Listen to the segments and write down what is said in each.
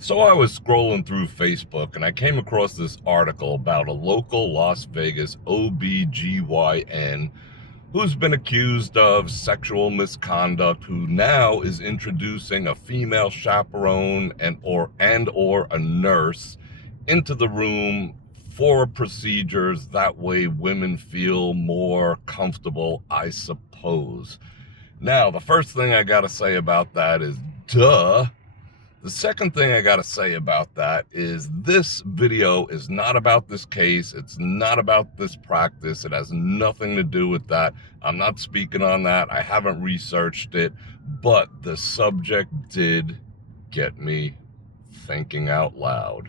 So I was scrolling through Facebook and I came across this article about a local Las Vegas OBGYN who's been accused of sexual misconduct, who now is introducing a female chaperone and or a nurse into the room for procedures. That way women feel more comfortable, I suppose. Now, the first thing I gotta say about that is duh. The second thing I gotta say about that is this video is not about this case. It's not about this practice. It has nothing to do with that. I'm not speaking on that. I haven't researched it, but the subject did get me thinking out loud.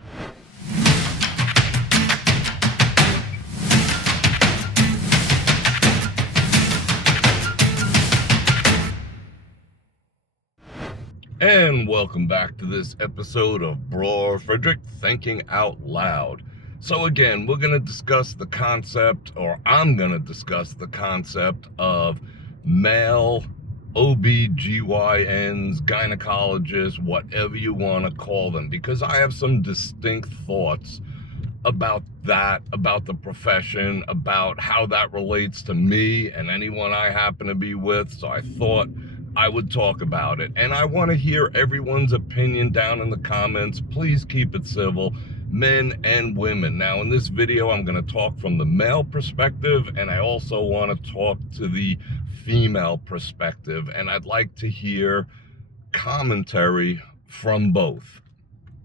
And welcome back to this episode of Bror Fredrik Thinking Out Loud. So again, we're going to discuss the concept, or I'm going to discuss the concept of male OBGYNs, gynecologists, whatever you want to call them, because I have some distinct thoughts about that, about the profession, about how that relates to me and anyone I happen to be with. So I thought I would talk about it, and I want to hear everyone's opinion down in the comments. Please keep it civil, men and women. Now in this video I'm going to talk from the male perspective, and I also want to talk to the female perspective, and I'd like to hear commentary from both.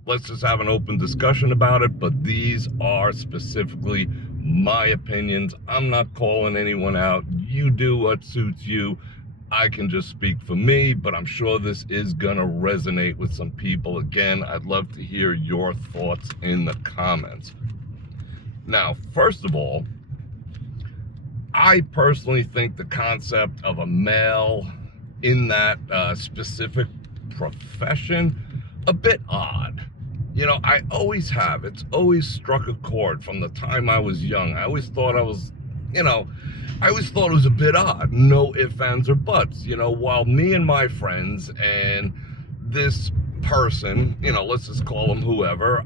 Let's just have an open discussion about it, but these are specifically my opinions. I'm not calling anyone out. You do what suits you. I can just speak for me, but I'm sure this is gonna resonate with some people. Again, I'd love to hear your thoughts in the comments. Now, first of all, I personally think the concept of a male in that specific profession a bit odd. You know, I always have. It's always struck a chord from the time I was young. I always thought I always thought it was a bit odd. No ifs, ands, or buts. You know, while me and my friends and this person, you know, let's just call him whoever,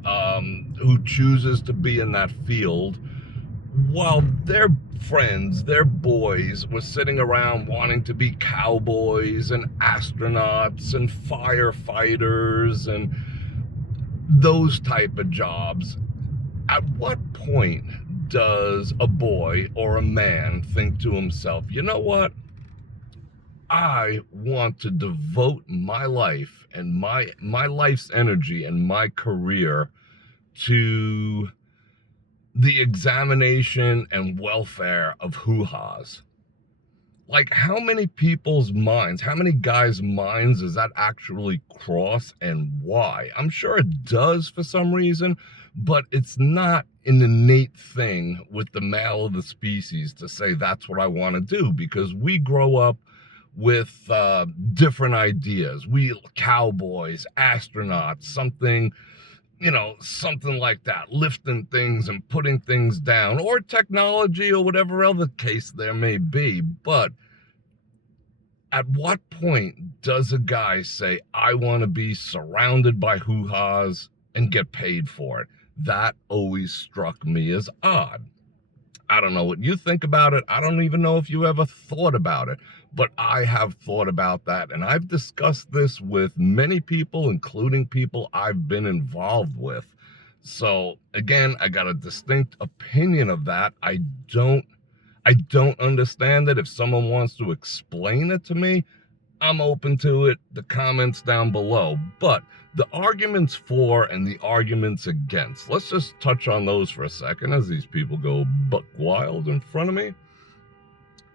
who chooses to be in that field, while their friends, their boys, were sitting around wanting to be cowboys and astronauts and firefighters and those type of jobs, at what point does a boy or a man think to himself, you know what, I want to devote my life and my life's energy and my career to the examination and welfare of hoo-has? Like, how many people's minds, how many guys' minds does that actually cross, and why? I'm sure it does for some reason, but it's not an innate thing with the male of the species to say that's what I want to do, because we grow up with different ideas. We cowboys, astronauts, something, you know, something like that, lifting things and putting things down, or technology, or whatever other case there may be. But at what point does a guy say, I want to be surrounded by hoo-has and get paid for it? That always struck me as odd. I don't know what you think about it. I don't even know if you ever thought about it, but I have thought about that, and I've discussed this with many people, including people I've been involved with. So again, I got a distinct opinion of that. I don't understand it. If someone wants to explain it to me, I'm open to it. The comments down below. But the arguments for and the arguments against, let's just touch on those for a second as these people go buck wild in front of me.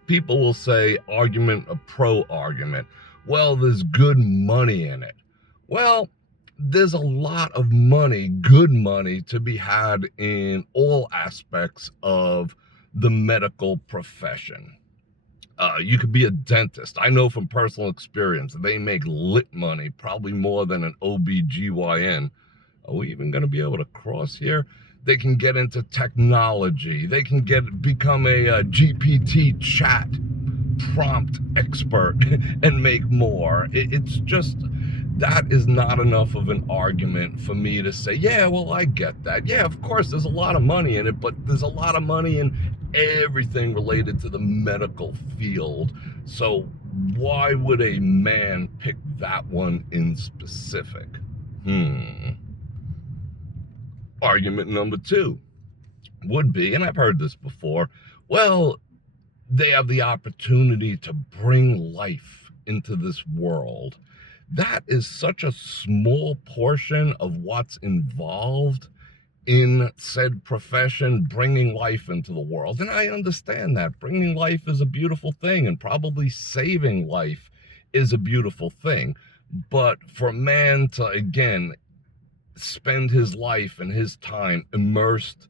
People will say argument, a pro argument. Well, there's good money in it. Well, there's a lot of money, good money, to be had in all aspects of the medical profession. You could be a dentist. I know from personal experience, they make lit money, probably more than an OBGYN. Are we even going to be able to cross here? They can get into technology. They can become a GPT chat prompt expert and make more. It's just, that is not enough of an argument for me to say, yeah, well, I get that. Yeah, of course, there's a lot of money in it, but there's a lot of money in everything related to the medical field. So why would a man pick that one in specific? Argument number two would be, and I've heard this before, well, they have the opportunity to bring life into this world. That is such a small portion of what's involved in said profession, bringing life into the world. And I understand that. Bringing life is a beautiful thing, and probably saving life is a beautiful thing. But for a man to, again, spend his life and his time immersed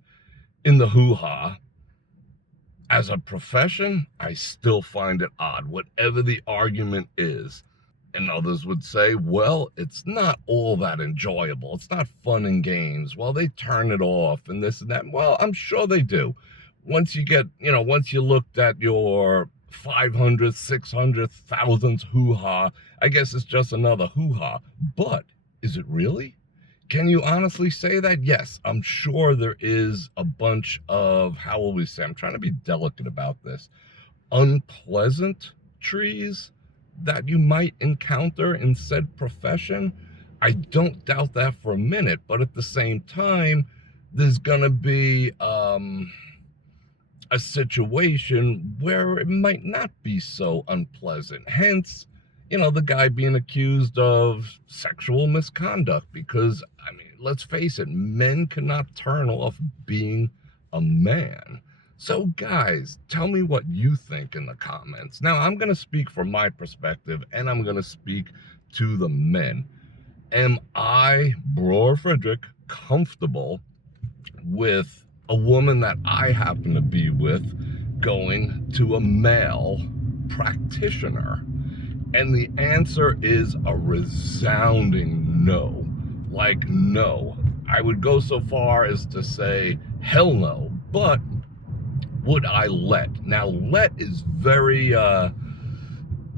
in the hoo-ha as a profession, I still find it odd, whatever the argument is. And others would say, well, it's not all that enjoyable. It's not fun and games. Well, they turn it off and this and that. Well, I'm sure they do. Once you get, once you looked at your 500, 600, thousands hoo-ha, I guess it's just another hoo-ha. But is it really? Can you honestly say that? Yes, I'm sure there is a bunch of, how will we say, I'm trying to be delicate about this, unpleasant trees that you might encounter in said profession. I don't doubt that for a minute, but at the same time, there's gonna be a situation where it might not be so unpleasant. Hence, the guy being accused of sexual misconduct, because, I mean, let's face it, men cannot turn off being a man. So guys, tell me what you think in the comments. Now, I'm going to speak from my perspective, and I'm going to speak to the men. Am I, Bror Fredrik, comfortable with a woman that I happen to be with going to a male practitioner? And the answer is a resounding no. Like, no. I would go so far as to say, hell no. But would I let? Now, let is very,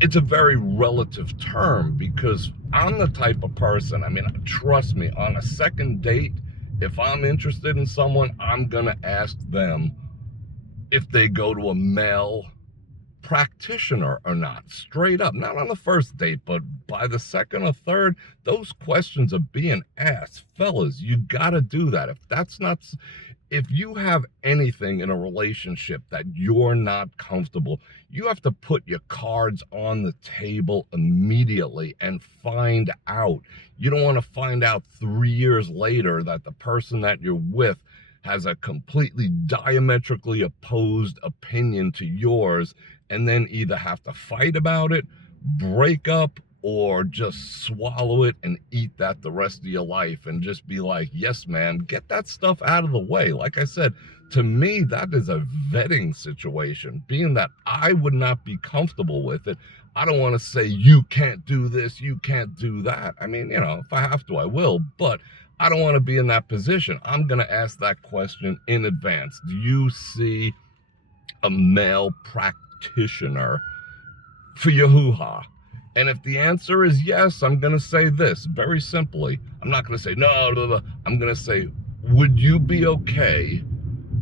it's a very relative term, because I'm the type of person, I mean, trust me, on a second date, if I'm interested in someone, I'm gonna ask them if they go to a male practitioner or not, straight up. Not on the first date, but by the second or third, those questions are being asked. Fellas, you gotta do that. If you have anything in a relationship that you're not comfortable, you have to put your cards on the table immediately and find out. You don't want to find out 3 years later that the person that you're with has a completely diametrically opposed opinion to yours, and then either have to fight about it, break up, or just swallow it and eat that the rest of your life and just be like, yes, man, get that stuff out of the way. Like I said, to me, that is a vetting situation. Being that I would not be comfortable with it, I don't want to say, you can't do this, you can't do that. I mean, if I have to, I will, but I don't want to be in that position. I'm going to ask that question in advance. Do you see a male practitioner for your hoo-ha? And if the answer is yes, I'm going to say this very simply. I'm not going to say no. I'm going to say, would you be okay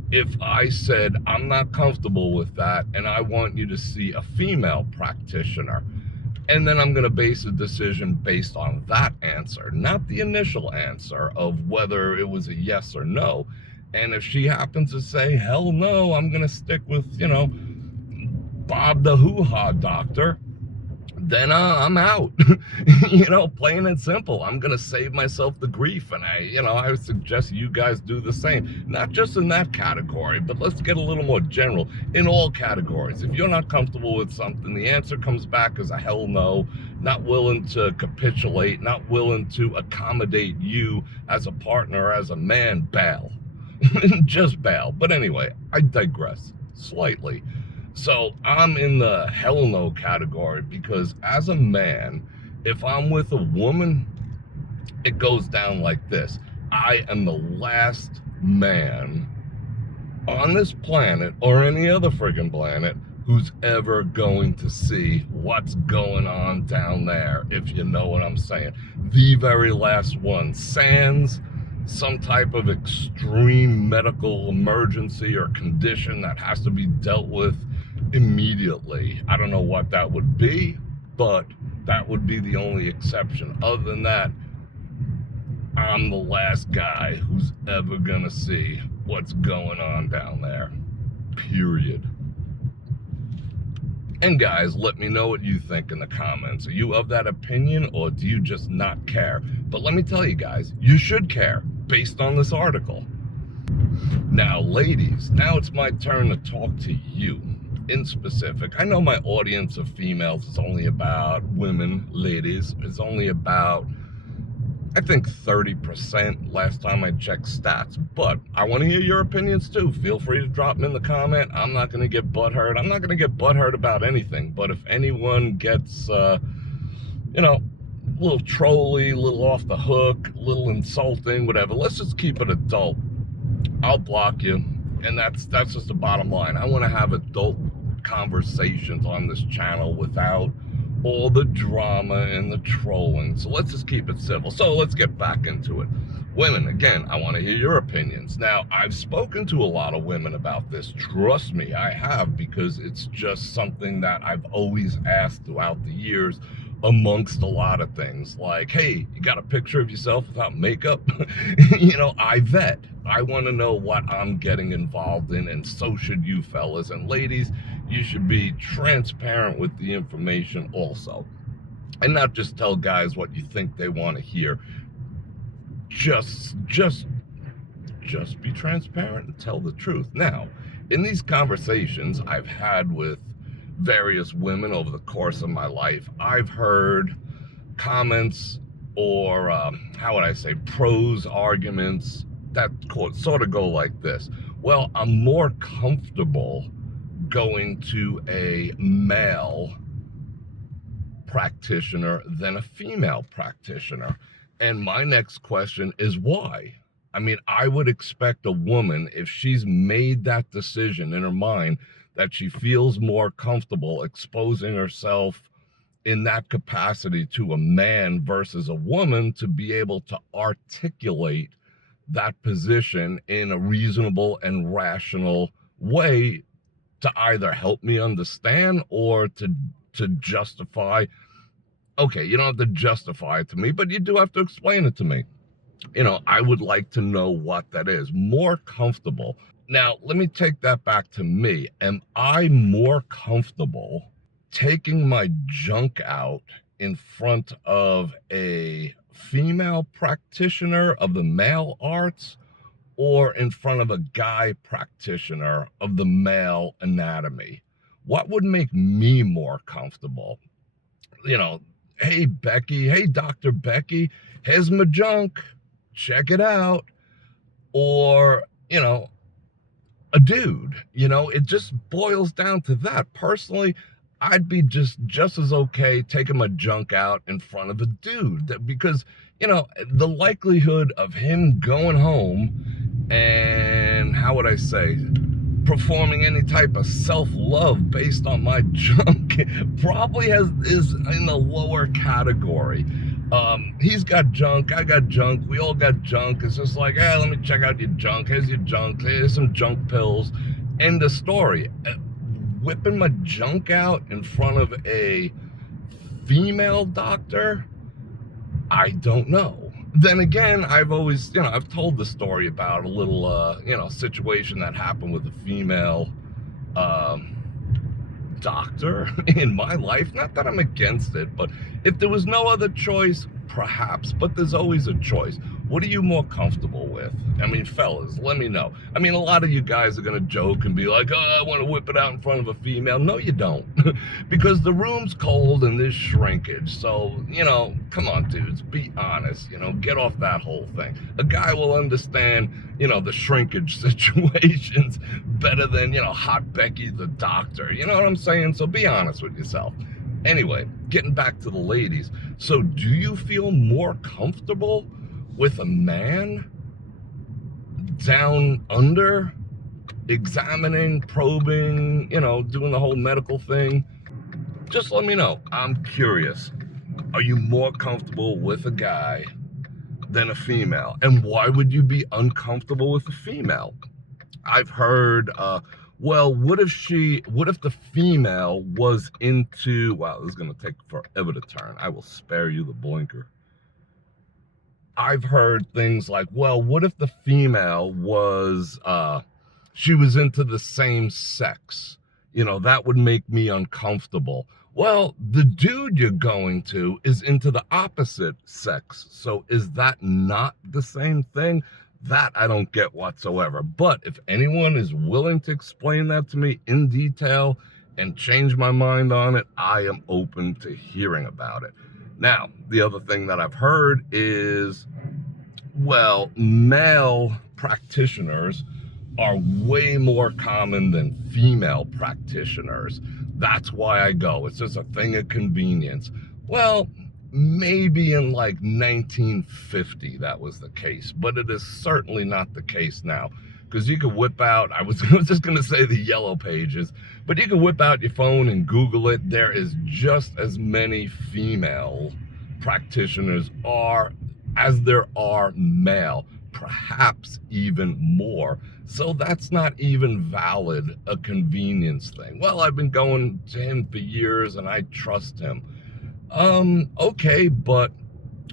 if I said I'm not comfortable with that and I want you to see a female practitioner? And then I'm going to base a decision based on that answer, not the initial answer of whether it was a yes or no. And if she happens to say, hell no, I'm going to stick with, Bob the hoo-ha doctor, then I'm out. Plain and simple. I'm gonna save myself the grief, and I would suggest you guys do the same. Not just in that category, but let's get a little more general in all categories. If you're not comfortable with something, the answer comes back as a hell no. Not willing to capitulate, not willing to accommodate you as a partner, as a man, bail. Just bail. But anyway, I digress slightly. So I'm in the hell no category, because as a man, if I'm with a woman, it goes down like this. I am the last man on this planet, or any other friggin' planet, who's ever going to see what's going on down there, if you know what I'm saying. The very last one, sans some type of extreme medical emergency or condition that has to be dealt with immediately. I don't know what that would be, but that would be the only exception. Other than that, I'm the last guy who's ever gonna see what's going on down there, period. And guys, let me know what you think in the comments. Are you of that opinion, or do you just not care? But let me tell you guys, you should care based on this article. Now, ladies, now it's my turn to talk to you in specific. I know my audience of females is only about women, ladies. It's only about, I think, 30% last time I checked stats, but I want to hear your opinions too. Feel free to drop them in the comment. I'm not going to get butthurt. I'm not going to get butthurt about anything, but if anyone gets, you know, a little trolly, a little off the hook, a little insulting, whatever, let's just keep it adult. I'll block you, and that's just the bottom line. I want to have adult conversations on this channel without all the drama and the trolling. So let's just keep it civil. So let's get back into it. Women, again, I want to hear your opinions. Now, I've spoken to a lot of women about this. Trust me, I have, because it's just something that I've always asked throughout the years, amongst a lot of things. Like, hey, you got a picture of yourself without makeup? You know, I vet. I want to know what I'm getting involved in, and so should you fellas. And ladies, you should be transparent with the information also, and not just tell guys what you think they want to hear. Just be transparent and tell the truth. Now, in these conversations I've had with various women over the course of my life, I've heard comments, or how would I say, pros arguments that sort of go like this. Well, I'm more comfortable going to a male practitioner than a female practitioner. And my next question is why? I mean, I would expect a woman, if she's made that decision in her mind that she feels more comfortable exposing herself in that capacity to a man versus a woman, to be able to articulate that position in a reasonable and rational way, to either help me understand or to justify. Okay, you don't have to justify it to me, but you do have to explain it to me. You know, I would like to know what that is. More comfortable. Now, let me take that back to me. Am I more comfortable taking my junk out in front of a female practitioner of the male arts, or in front of a guy practitioner of the male anatomy? What would make me more comfortable? You know, hey, Becky, hey, Dr. Becky, here's my junk, check it out. Or, you know, a dude, you know, it just boils down to that. Personally, I'd be just as okay taking my junk out in front of a dude, because, you know, the likelihood of him going home and, how would I say, performing any type of self-love based on my junk probably is in the lower category. He's got junk, I got junk, we all got junk. It's just like, hey, let me check out your junk. Here's your junk, here's some junk pills. End of story. Whipping my junk out in front of a female doctor, I don't know. Then again, I've always, you know, I've told the story about a little, you know, situation that happened with a female doctor in my life. Not that I'm against it, but if there was no other choice, perhaps, but there's always a choice. What are you more comfortable with? I mean, fellas, let me know. I mean, a lot of you guys are going to joke and be like, oh, I want to whip it out in front of a female. No, you don't. Because the room's cold and there's shrinkage. So, you know, come on, dudes, be honest. You know, get off that whole thing. A guy will understand, you know, the shrinkage situations better than, you know, Hot Becky the doctor. You know what I'm saying? So be honest with yourself. Anyway, getting back to the ladies. So do you feel more comfortable with a man down under examining, probing, doing the whole medical thing, just let me know. I'm curious. Are you more comfortable with a guy than a female? And why would you be uncomfortable with a female? I've heard, well, what if the female was into, wow, this is going to take forever to turn. I will spare you the blinker. I've heard things like, well, what if the female was, she was into the same sex? That would make me uncomfortable. Well, the dude you're going to is into the opposite sex. So is that not the same thing? That I don't get whatsoever. But if anyone is willing to explain that to me in detail and change my mind on it, I am open to hearing about it. Now, the other thing that I've heard is, well, male practitioners are way more common than female practitioners. That's why I go. It's just a thing of convenience. Well, maybe in like 1950 that was the case, but it is certainly not the case now. Because you could whip out, I was just going to say the yellow pages, but you can whip out your phone and Google it. There is just as many female practitioners as there are male, perhaps even more. So that's not even valid a convenience thing. Well, I've been going to him for years and I trust him. Okay, but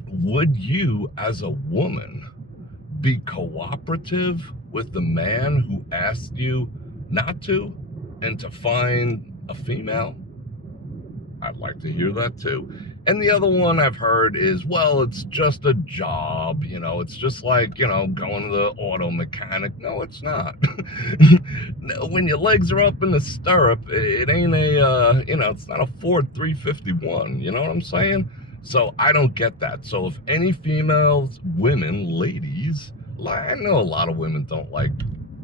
would you as a woman be cooperative with the man who asked you not to and to find a female? I'd like to hear that too. And the other one I've heard is, well, it's just a job, it's just like, going to the auto mechanic. No, it's not. When your legs are up in the stirrup, it ain't it's not a Ford 351, you know what I'm saying? So I don't get that. So if any females, women, ladies, I know a lot of women don't like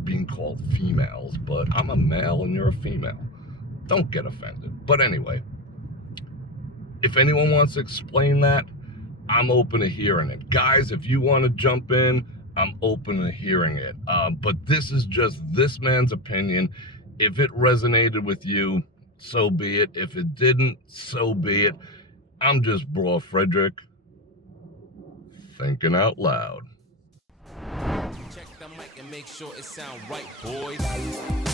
being called females, but I'm a male and you're a female. Don't get offended. But anyway, if anyone wants to explain that, I'm open to hearing it. Guys, if you want to jump in, I'm open to hearing it. But this is just this man's opinion. If it resonated with you, so be it. If it didn't, so be it. I'm just Bror Fredrik, thinking out loud. Check the mic and make sure it sound right, boys.